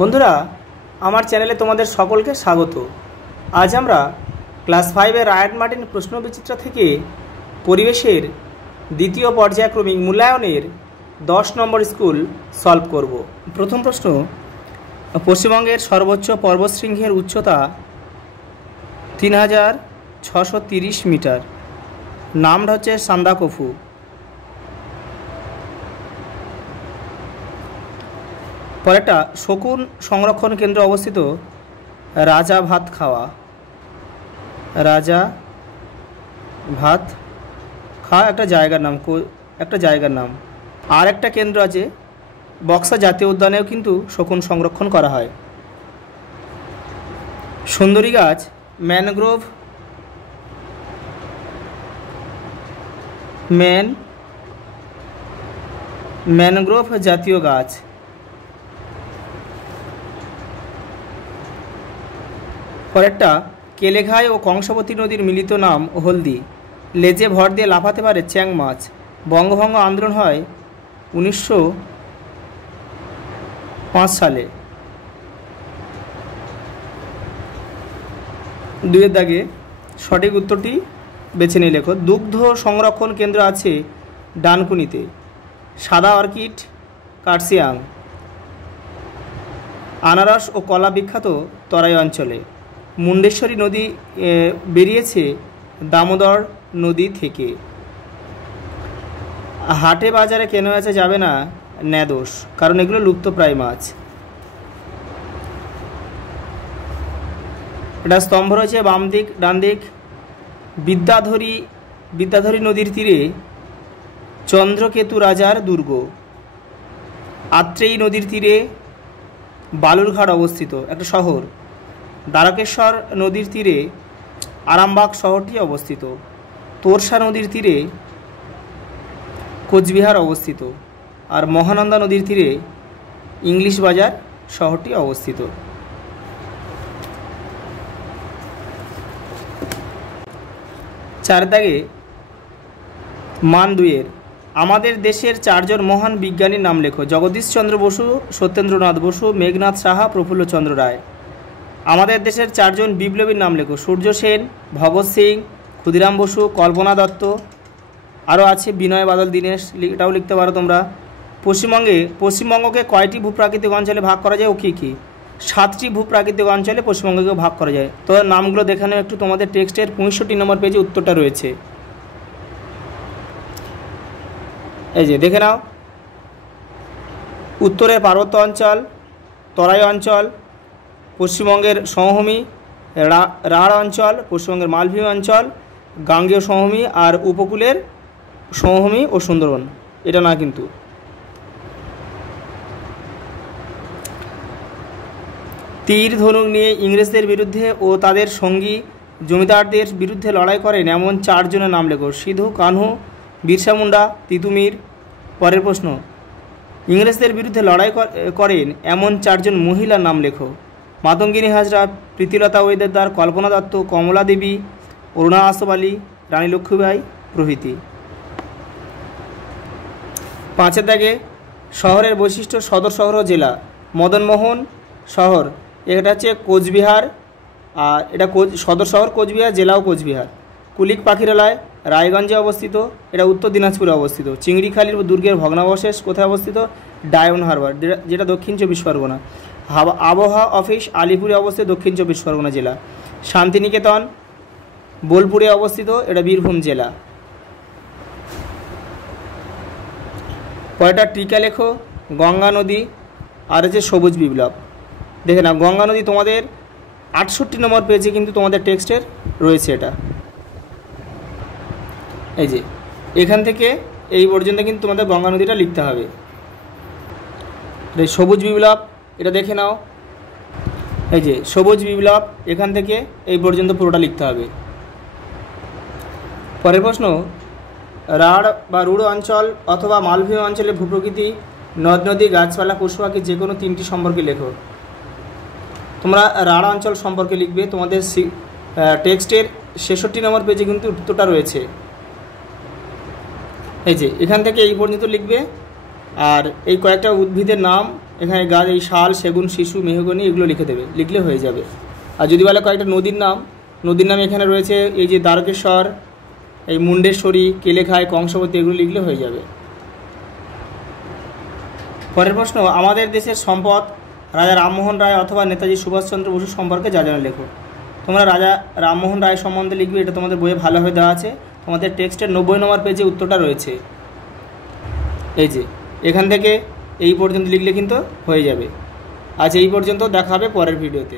বন্ধুরা, আমার চ্যানেলে তোমাদের সকলকে স্বাগত। আজ আমরা ক্লাস 5-এর রায়াট মার্টিন প্রশ্নবিচিত্রা থেকে পরিবেশের দ্বিতীয় পর্যায়ক্রমিক মূল্যায়নের 10 নম্বর স্কুল সলভ করব। প্রথম প্রশ্ন, পশ্চিমবঙ্গের সর্বোচ্চ পর্বতশৃঙ্গের উচ্চতা 3630 মিটার। নামটা হচ্ছে সান্দাকফু। পরেরটা, শকুন সংরক্ষণ কেন্দ্র অবস্থিত রাজা ভাত খাওয়া। রাজা ভাত খাওয়া একটা জায়গার নাম। আর একটা কেন্দ্র আছে বক্সা জাতীয় উদ্যানেও কিন্তু শকুন সংরক্ষণ করা হয়। সুন্দরী গাছ ম্যানগ্রোভ জাতীয় গাছ। পরেরটা, কেলেঘাই ও কংসাবতী নদীর মিলিত নাম হলদি। লেজে ভর দিয়ে লাফাতে পারে চ্যাং মাছ। বঙ্গভঙ্গ আন্দোলন হয় 1905 সালে। 2-এর দাগে সঠিক উত্তরটি বেছে নিয়ে লেখো। দুগ্ধ সংরক্ষণ কেন্দ্র আছে ডানকুনিতে। সাদা অর্কিড কার্সিয়াং। আনারস ও কলা বিখ্যাত তরাই অঞ্চলে। মুন্ডেশ্বরী নদী বেরিয়েছে দামোদর নদী থেকে। হাটে বাজারে কেনা বেচা যাবে না ন্যাদোষ, কারণ এগুলো লুপ্তপ্রায় মাছ। এটা স্তম্ভ রয়েছে বাম দিক ডান দিক। বিদ্যাধরী নদীর তীরে চন্দ্রকেতু রাজার দুর্গ। আত্রেয়ী নদীর তীরে বালুরঘাট অবস্থিত, একটা শহর। দ্বারকেশ্বর নদীর তীরে আরামবাগ শহরটি অবস্থিত। তোরসা নদীর তীরে কোচবিহার অবস্থিত। আর মহানন্দা নদীর তীরে ইংলিশ বাজার শহরটি অবস্থিত। চার দাগে মান 2-এর, আমাদের দেশের 4 জন মহান বিজ্ঞানীর নাম লেখো। জগদীশচন্দ্র বসু, সত্যেন্দ্রনাথ বসু, মেঘনাথ সাহা, প্রফুল্লচন্দ্র রায়। আমাদের দেশের 4 জন বিপ্লবীর নাম লেখো। সূর্য সেন, ভগৎ সিং, ক্ষুদিরাম বসু, কল্পনা দত্ত। আরও আছে বিনয় বাদল দীনেশ, এটাও লিখতে পারো তোমরা। পশ্চিমবঙ্গকে কয়টি ভূপ্রাকৃতিক অঞ্চলে ভাগ করা যায় ও কী কী? 7টি ভূপ্রাকৃতিক অঞ্চলে পশ্চিমবঙ্গকে ভাগ করা যায়। তো নামগুলো দেখে নাও একটু, তোমাদের টেক্সটের 65 নম্বর পেজে উত্তরটা রয়েছে। এই যে দেখে নাও, উত্তরের পার্বত্য অঞ্চল, তরাই অঞ্চল, পশ্চিমবঙ্গের সমভূমি, রাঢ় অঞ্চল, পশ্চিমবঙ্গের মালভূমি অঞ্চল, গাঙ্গেয় সমভূমি, আর উপকূলের সমভূমি ও সুন্দরবন। এটা না কিন্তু। তীর ধনুক নিয়ে ইংরেজদের বিরুদ্ধে ও তাদের সঙ্গী জমিদারদের বিরুদ্ধে লড়াই করেন এমন 4 জনের নাম লেখো। সিধু কানহু, বিরসা মুন্ডা, তিতুমির। পরের প্রশ্ন, ইংরেজদের বিরুদ্ধে লড়াই করেন এমন 4 জন মহিলার নাম লেখো। মাতঙ্গিনী হাজরা, প্রীতিলতা ওয়েদেদার, কল্পনা দত্ত, কমলা দেবী, অরুণা আসফ আলী, রানী লক্ষ্মীবাই প্রভৃতি। 5-এর দাগে শহরের বৈশিষ্ট্য, সদর শহর ও জেলা। মদনমোহন শহর, এটা হচ্ছে কোচবিহার, আর এটা সদর শহর কোচবিহার, জেলাও কোচবিহার। কুলিক পাখিরালয় রায়গঞ্জে অবস্থিত, এটা উত্তর দিনাজপুরে অবস্থিত। চিংড়িখালির দুর্গের ভগ্নাবশেষ কোথায় অবস্থিত? ডায়মন্ড হারবার, যেটা দক্ষিণ 24 পরগনা। আবহাওয়া অফিস আলিপুরে অবস্থিত, দক্ষিণ 24 পরগনা জেলা। শান্তিনিকেতন বোলপুরে অবস্থিত, এটা বীরভূম জেলা। পরেরটা টিকা লেখো, গঙ্গা নদী আর হচ্ছে সবুজ বিপ্লব। দেখে না, গঙ্গা নদী তোমাদের 68 নম্বর পেজে কিন্তু তোমাদের টেক্সটের রয়েছে। এটা এই যে এখান থেকে এই পর্যন্ত কিন্তু তোমাদের গঙ্গা নদীটা লিখতে হবে। সবুজ বিপ্লব, এটা দেখে নাও। এই যে সবুজ বিপ্লব, এখান থেকে এই পর্যন্ত পুরোটা লিখতে হবে। পরের প্রশ্ন, রাঢ় বা রূঢ় অঞ্চল অথবা মালভূমি অঞ্চলে ভূপ্রকৃতি, নদ নদী, গাছপালা, পশু পাখি যে কোনো 3টি সম্পর্কে লেখো। তোমরা রাঢ় অঞ্চল সম্পর্কে লিখবে। তোমাদের টেক্সটের 66 নম্বর পেজে কিন্তু উত্তরটা রয়েছে। এই যে এখান থেকে এই পর্যন্ত লিখবে। আর এই কয়েকটা উদ্ভিদের নাম এখানে গাছ এই শাল, সেগুন, শিশু, মেহগনি এগুলো লিখে দেবে, লিখলে হয়ে যাবে। আর যদি বলে কয়েকটা নদীর নাম এখানে রয়েছে এই যে দ্বারকেশ্বর, এই মুন্ডেশ্বরী, কেলেখাই, কংসবতী, এগুলো লিখলে হয়ে যাবে। পরের প্রশ্ন, আমাদের দেশের সম্পদ রাজা রামমোহন রায় অথবা নেতাজি সুভাষচন্দ্র বসু সম্পর্কে যা জানা লেখো। তোমরা রাজা রামমোহন রায় সম্বন্ধে লিখবে, এটা তোমাদের বইয়ে ভালোভাবে দেওয়া আছে। তোমাদের টেক্সটের 90 নম্বর পেজে উত্তরটা রয়েছে। এই যে এখান থেকে এই পর্যন্ত লিখলে কিন্তু হয়ে যাবে। আজ এই পর্যন্ত, দেখা হবে পরের ভিডিওতে।